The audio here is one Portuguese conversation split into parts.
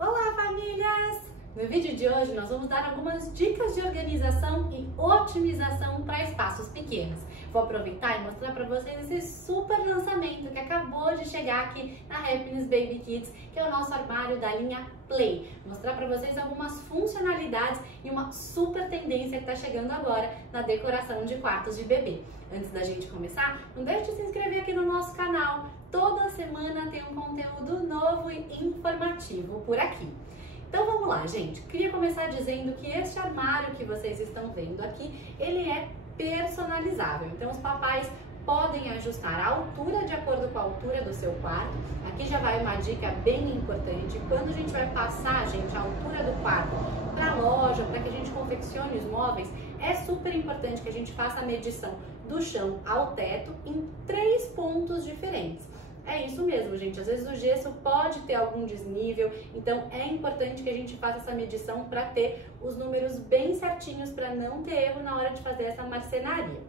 Olá, famílias! No vídeo de hoje nós vamos dar algumas dicas de organização e otimização para espaços pequenos. Vou aproveitar e mostrar para vocês esse super lançamento que acabou de chegar aqui na Happiness Baby Kids, que é o nosso armário da linha Play. Vou mostrar para vocês algumas funcionalidades e uma super tendência que está chegando agora na decoração de quartos de bebê. Antes da gente começar, não deixe de se inscrever aqui no nosso canal. Toda semana tem um conteúdo novo e informativo por aqui. Então vamos lá, gente. Queria começar dizendo que este armário que vocês estão vendo aqui, ele é personalizável. Então os papais podem ajustar a altura de acordo com a altura do seu quarto. Aqui já vai uma dica bem importante. Quando a gente vai passar, gente, a altura do quarto para a loja, para que a gente confeccione os móveis, é super importante que a gente faça a medição do chão ao teto em 3 pontos diferentes. É isso mesmo, gente. Às vezes o gesso pode ter algum desnível, então é importante que a gente faça essa medição para ter os números bem certinhos, para não ter erro na hora de fazer essa marcenaria.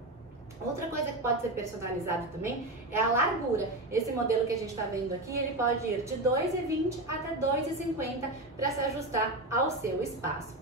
Outra coisa que pode ser personalizada também é a largura. Esse modelo que a gente está vendo aqui, ele pode ir de 2,20 até 2,50 para se ajustar ao seu espaço.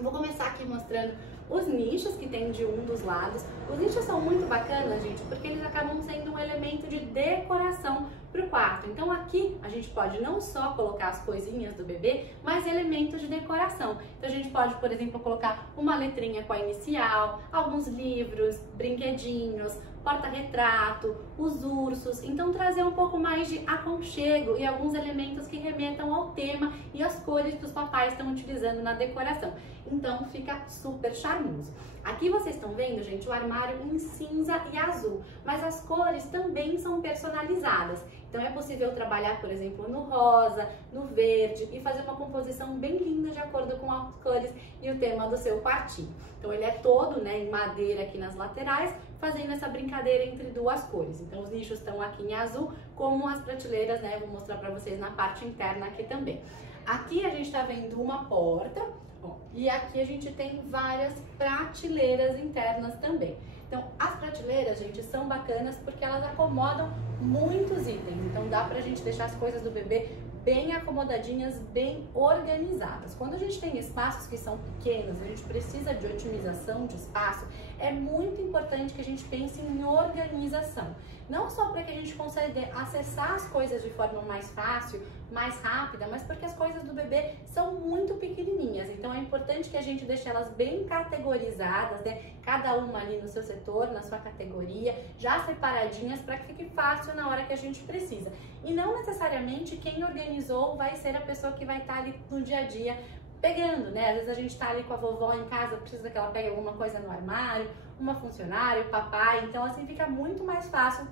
Vou começar aqui mostrando os nichos que tem de um dos lados. Os nichos são muito bacanas, gente, porque eles acabam sendo um elemento de decoração para o quarto. Então aqui a gente pode não só colocar as coisinhas do bebê, mas elementos de decoração. Então a gente pode, por exemplo, colocar uma letrinha com a inicial, alguns livros, brinquedinhos, porta-retrato, os ursos. Então trazer um pouco mais de aconchego e alguns elementos que remetam ao tema e às cores que os papais estão utilizando na decoração. Então fica super charmoso. Aqui vocês estão vendo, gente, o armário em cinza e azul, mas as cores também são personalizadas. Então é possível trabalhar, por exemplo, no rosa, no verde e fazer uma composição bem linda de acordo com as cores e o tema do seu quartinho. Então ele é todo, né, em madeira aqui nas laterais, fazendo essa brincadeira entre duas cores. Então os nichos estão aqui em azul, como as prateleiras, né, vou mostrar para vocês na parte interna aqui também. Aqui a gente está vendo uma porta, ó, e aqui a gente tem várias prateleiras internas também. Então, as prateleiras, gente, são bacanas porque elas acomodam muitos itens. Então, dá pra gente deixar as coisas do bebê bem acomodadinhas, bem organizadas. Quando a gente tem espaços que são pequenos, a gente precisa de otimização de espaço, é muito importante que a gente pense em organização. Não só para que a gente consiga acessar as coisas de forma mais fácil, mais rápida, mas porque as coisas do bebê são muito pequenininhas. Então é importante que a gente deixe elas bem categorizadas, né? Cada uma ali no seu setor, na sua categoria, já separadinhas para que fique fácil na hora que a gente precisa. E não necessariamente quem organizou vai ser a pessoa que vai estar ali no dia a dia pegando, né? Às vezes a gente tá ali com a vovó em casa, precisa que ela pegue alguma coisa no armário, uma funcionária, o papai, então assim fica muito mais fácil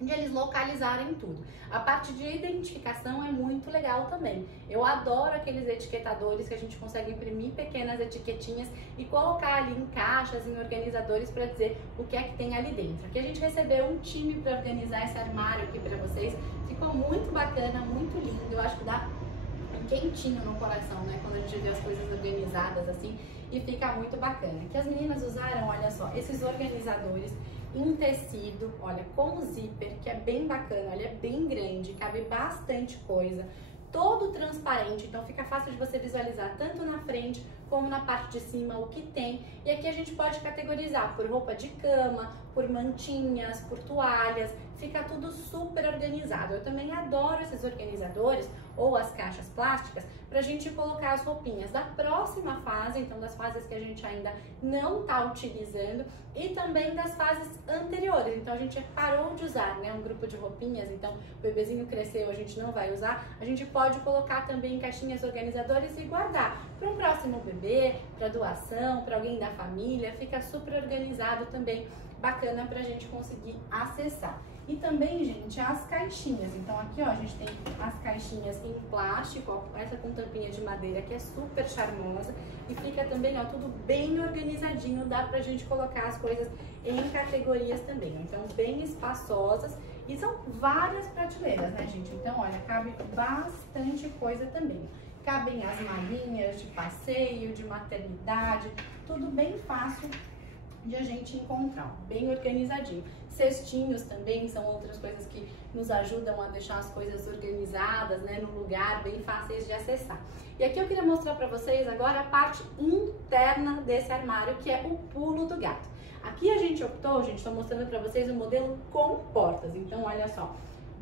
de eles localizarem tudo. A parte de identificação é muito legal também. Eu adoro aqueles etiquetadores que a gente consegue imprimir pequenas etiquetinhas e colocar ali em caixas, em organizadores para dizer o que é que tem ali dentro. Aqui a gente recebeu um time para organizar esse armário aqui para vocês. Ficou muito bacana, muito lindo. Eu acho que dá um quentinho no coração, né? Quando a gente vê as coisas organizadas assim, e fica muito bacana. Que as meninas usaram, olha só, esses organizadores em tecido, olha, com zíper, que é bem bacana, olha, é bem grande, cabe bastante coisa, todo transparente, então fica fácil de você visualizar tanto na frente como na parte de cima o que tem. E aqui a gente pode categorizar por roupa de cama, por mantinhas, por toalhas, fica tudo super organizado. Eu também adoro esses organizadores ou as caixas plásticas pra gente colocar as roupinhas da próxima fase, então das fases que a gente ainda não tá utilizando e também das fases anteriores. Então a gente parou de usar, né, um grupo de roupinhas, então o bebezinho cresceu, a gente não vai usar, a gente pode colocar também em caixinhas organizadores e guardar para um próximo bebê, para doação, para alguém da família, fica super organizado também, bacana pra gente conseguir acessar. E também, gente, as caixinhas. Então aqui, ó, a gente tem as caixinhas em plástico, ó, essa com tampinha de madeira que é super charmosa e fica também, ó, tudo bem organizadinho, dá pra gente colocar as coisas em categorias também, ó. Então bem espaçosas e são várias prateleiras, né, gente? Então, olha, cabe bastante coisa também. Cabem as malinhas de passeio, de maternidade, tudo bem fácil de a gente encontrar, bem organizadinho. Cestinhos também são outras coisas que nos ajudam a deixar as coisas organizadas, né, no lugar, bem fáceis de acessar. E aqui eu queria mostrar para vocês agora a parte interna desse armário, que é o pulo do gato. Aqui a gente optou, gente, estou mostrando para vocês o modelo com portas. Então, olha só,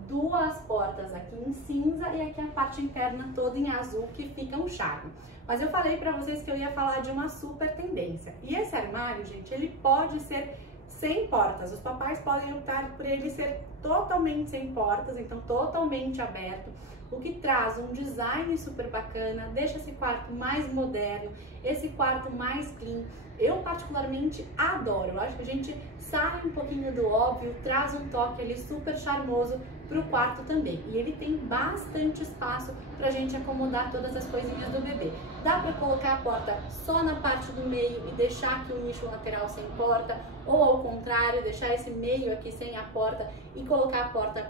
duas portas aqui em cinza e aqui a parte interna toda em azul, que fica um charme. Mas eu falei para vocês que eu ia falar de uma super tendência. E esse armário, gente, ele pode ser sem portas. Os papais podem optar por ele ser totalmente sem portas, então totalmente aberto, o que traz um design super bacana, deixa esse quarto mais moderno, esse quarto mais clean. Eu particularmente adoro, eu acho que a gente sai um pouquinho do óbvio, traz um toque ali super charmoso para o quarto também. E ele tem bastante espaço para a gente acomodar todas as coisinhas do bebê. Dá para colocar a porta só na parte do meio e deixar aqui o nicho lateral sem porta, ou ao contrário, deixar esse meio aqui sem a porta e colocar a porta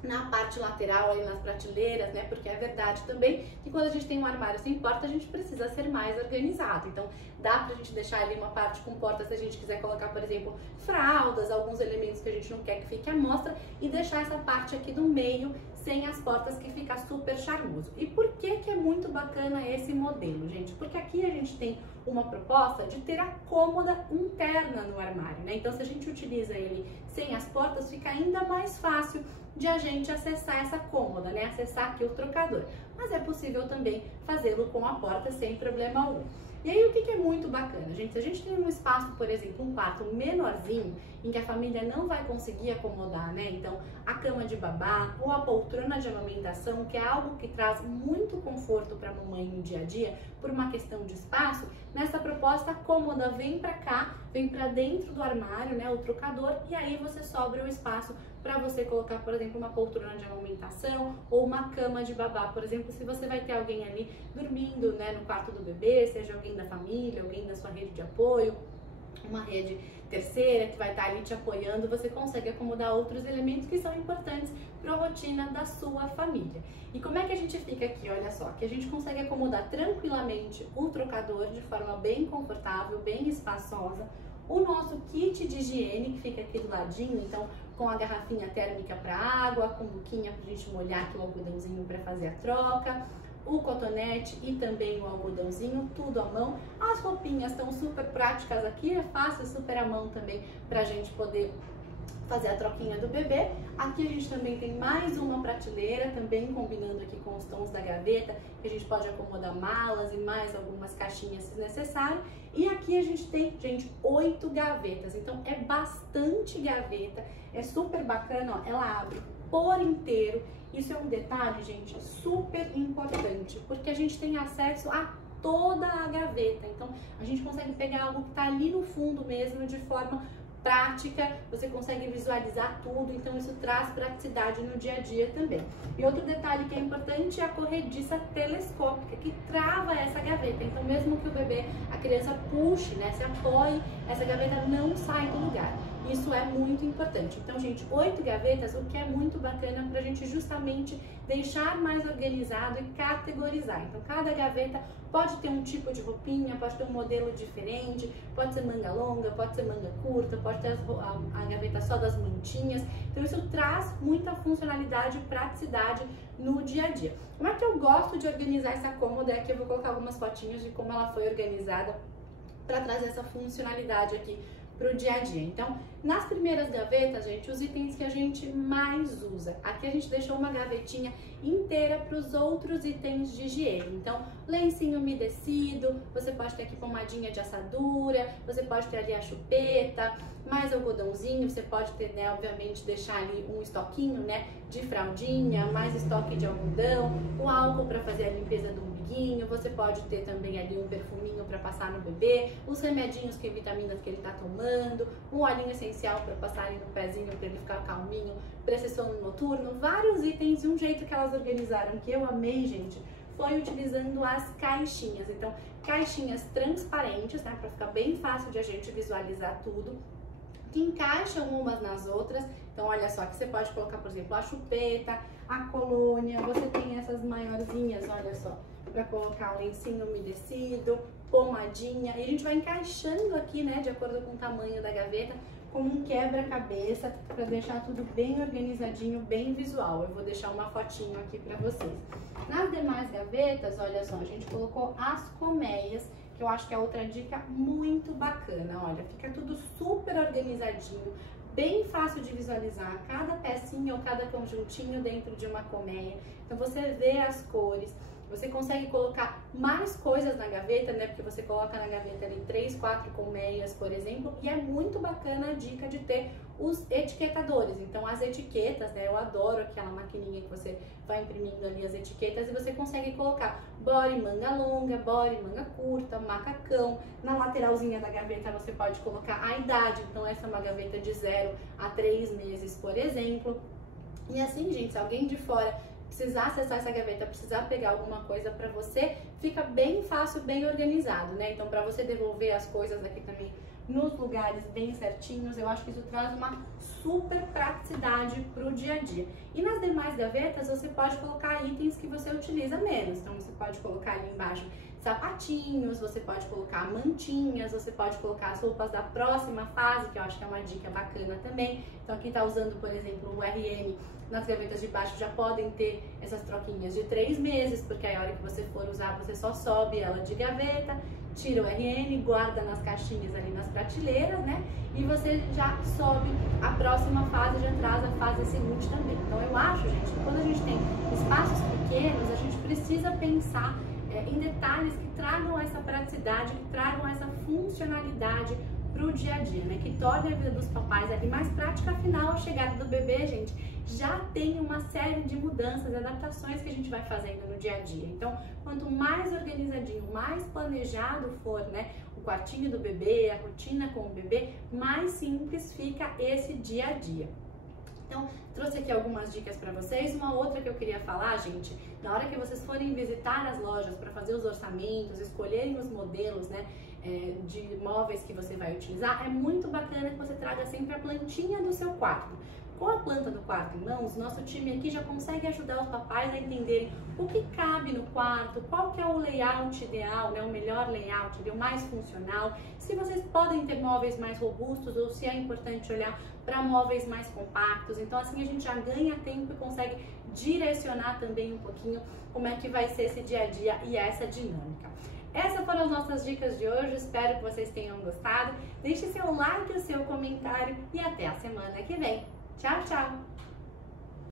na parte lateral, ali nas prateleiras, né? Porque é verdade também que quando a gente tem um armário sem porta, a gente precisa ser mais organizado. Então, dá pra gente deixar ali uma parte com porta se a gente quiser colocar, por exemplo, fraldas, alguns elementos que a gente não quer que fique à mostra, e deixar essa parte aqui do meio sem as portas, que fica super charmoso. E por que que é muito bacana esse modelo, gente? Porque aqui a gente tem uma proposta de ter a cômoda interna no armário, né? Então, se a gente utiliza ele sem as portas, fica ainda mais fácil de a gente acessar essa cômoda, né? Acessar aqui o trocador. Mas é possível também fazê-lo com a porta sem problema algum. E aí, o que é muito bacana, gente? Se a gente tem um espaço, por exemplo, um quarto menorzinho, em que a família não vai conseguir acomodar, né? Então, a cama de babá ou a poltrona de amamentação, que é algo que traz muito conforto para a mamãe no dia a dia, por uma questão de espaço, nessa proposta a cômoda vem para cá, vem para dentro do armário, né? O trocador, e aí você sobra o espaço para você colocar, por exemplo, uma poltrona de amamentação ou uma cama de babá, por exemplo, se você vai ter alguém ali dormindo, né, no quarto do bebê, seja alguém da família, alguém da sua rede de apoio, uma rede terceira que vai estar ali te apoiando, você consegue acomodar outros elementos que são importantes para a rotina da sua família. E como é que a gente fica aqui? Olha só, que a gente consegue acomodar tranquilamente o trocador de forma bem confortável, bem espaçosa, o nosso kit de higiene que fica aqui do ladinho, então com a garrafinha térmica para água, com buquinha para a gente molhar aqui o algodãozinho para fazer a troca, o cotonete e também o algodãozinho, tudo à mão. As roupinhas estão super práticas aqui, é fácil, super à mão também para a gente poder fazer a troquinha do bebê. Aqui a gente também tem mais uma prateleira, também combinando aqui com os tons da gaveta, que a gente pode acomodar malas e mais algumas caixinhas se necessário. E aqui a gente tem, gente, 8 gavetas, então é bastante gaveta, é super bacana, ó, ela abre por inteiro. Isso é um detalhe, gente, super importante, porque a gente tem acesso a toda a gaveta, então a gente consegue pegar algo que está ali no fundo mesmo, de forma prática, você consegue visualizar tudo, então isso traz praticidade no dia a dia também. E outro detalhe que é importante é a corrediça telescópica, que trava essa gaveta, então mesmo que o bebê, a criança puxe, né, se apoie, essa gaveta não sai do lugar. Isso é muito importante. Então, gente, 8 gavetas, o que é muito bacana para a gente justamente deixar mais organizado e categorizar. Então, cada gaveta pode ter um tipo de roupinha, pode ter um modelo diferente, pode ser manga longa, pode ser manga curta, pode ter a gaveta só das mantinhas. Então, isso traz muita funcionalidade e praticidade no dia a dia. Como é que eu gosto de organizar essa cômoda? Aqui eu vou colocar algumas fotinhas de como ela foi organizada para trazer essa funcionalidade aqui para o dia a dia. Então, nas primeiras gavetas, gente, os itens que a gente mais usa. Aqui a gente deixou uma gavetinha inteira para os outros itens de higiene. Então, lencinho umedecido, você pode ter aqui pomadinha de assadura, você pode ter ali a chupeta, mais algodãozinho, você pode ter, né, obviamente, deixar ali um estoquinho, né, de fraldinha, mais estoque de algodão, o álcool para fazer a limpeza do umbigo, você pode ter também ali um perfuminho para passar no bebê, os remedinhos que vitaminas que ele está tomando, um olhinho essencial para passar ali no pezinho para ele ficar calminho para esse sono noturno, vários itens. E um jeito que elas organizaram que eu amei, gente, foi utilizando as caixinhas. Então, caixinhas transparentes, né, para ficar bem fácil de a gente visualizar tudo, que encaixam umas nas outras. Então, olha só, que você pode colocar, por exemplo, a chupeta, a colônia, você tem essas maiorzinhas, olha só, para colocar o lencinho umedecido, pomadinha, e a gente vai encaixando aqui, né, de acordo com o tamanho da gaveta, como um quebra-cabeça, para deixar tudo bem organizadinho, bem visual. Eu vou deixar uma fotinho aqui para vocês. Nas demais gavetas, olha só, a gente colocou as colmeias, que eu acho que é outra dica muito bacana. Olha, fica tudo super organizadinho, bem fácil de visualizar, cada pecinha ou cada conjuntinho dentro de uma colmeia. Então você vê as cores, você consegue colocar mais coisas na gaveta, né? Porque você coloca na gaveta ali 3, 4 colmeias, por exemplo, e é muito bacana a dica de ter os etiquetadores. Então as etiquetas, né? Eu adoro aquela maquininha que você vai imprimindo ali as etiquetas e você consegue colocar body manga longa, body manga curta, macacão. Na lateralzinha da gaveta você pode colocar a idade, então essa é uma gaveta de 0 a 3 meses, por exemplo. E assim, gente, se alguém de fora precisar acessar essa gaveta, precisar pegar alguma coisa para você, fica bem fácil, bem organizado, né? Então, para você devolver as coisas aqui também nos lugares bem certinhos, eu acho que isso traz uma super praticidade para o dia a dia. E nas demais gavetas, você pode colocar itens que você utiliza menos. Então, você pode colocar ali embaixo sapatinhos, você pode colocar mantinhas, você pode colocar as roupas da próxima fase, que eu acho que é uma dica bacana também. Então, aqui tá usando, por exemplo, o RM. Nas gavetas de baixo já podem ter essas troquinhas de 3 meses, porque aí a hora que você for usar, você só sobe ela de gaveta, tira o RN, guarda nas caixinhas ali nas prateleiras, né? E você já sobe a próxima fase, já traz a fase seguinte também. Então eu acho, gente, que quando a gente tem espaços pequenos, a gente precisa pensar em detalhes que tragam essa praticidade, que tragam essa funcionalidade para o dia a dia, né? Que torne a vida dos papais ali mais prática. Afinal, a chegada do bebê, gente, já tem uma série de mudanças e adaptações que a gente vai fazendo no dia a dia. Então, quanto mais organizadinho, mais planejado for, né, o quartinho do bebê, a rotina com o bebê, mais simples fica esse dia a dia. Então, trouxe aqui algumas dicas para vocês. Uma outra que eu queria falar, gente, na hora que vocês forem visitar as lojas para fazer os orçamentos, escolherem os modelos, né, de móveis que você vai utilizar, é muito bacana que você traga sempre a plantinha do seu quarto. Com a planta do quarto em mãos, nosso time aqui já consegue ajudar os papais a entenderem o que cabe no quarto, qual que é o layout ideal, né, o melhor layout, o mais funcional, se vocês podem ter móveis mais robustos ou se é importante olhar para móveis mais compactos. Então assim a gente já ganha tempo e consegue direcionar também um pouquinho como é que vai ser esse dia a dia e essa dinâmica. Essas foram as nossas dicas de hoje, espero que vocês tenham gostado. Deixe seu like, o seu comentário e até a semana que vem. Tchau, tchau!